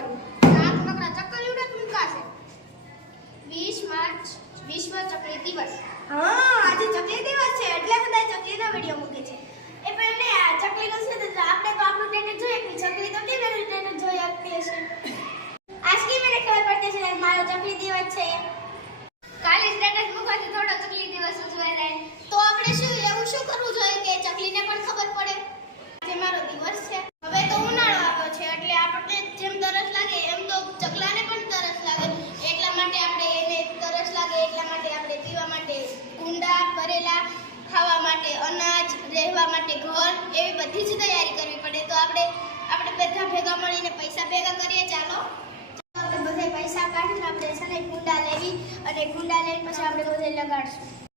મારું. 7 નકરા ચકલી ઉડે મૂકાશે. 20 માર્ચ વિશ્વ ચકલી દિવસ. હા, આજે ચકલી દિવસ છે એટલે કદાચ ચકલીનો વિડિયો મૂકે છે. એ પણ ને આ ચકલીનો છે તો આપણે તો આપણું ટેટસ જોઈએ કે ચકલી તો કેવી રીતે ટેટસ જોઈ શકતી હશે. આજથી મને ખબર પડતી છે મારો ચકલી દિવસ છે. કાલે સ્ટેટસ મૂકવાથી થોડો ચકલી દિવસ ઉજવાય જાય. તો આપણે એવું શું કરવું જોઈએ કે ચકલીને પણ ખબર પડે આજે મારો દિવસ છે. હવે તો ઉનાળો આવ્યો છે એટલે આપણને જેમ તરસ લાગે એમ તો ચકલાને પણ તરસ લાગે. એટલા માટે આપણે એને તરસ લાગે એટલા માટે આપણે પીવા માટે કુંડા ભરેલા, ખાવા માટે અનાજ, રહેવા માટે ઘર, એવી બધી જ તૈયારી કરવી પડે. તો આપણે બધા ભેગા મળીને પૈસા ભેગા કરીએ. ચાલો આપણે બધા પૈસા કાઢીને આપણે છે ને કુંડા લેવી અને કુંડા લઈને પછી આપણે બધે લગાડશું.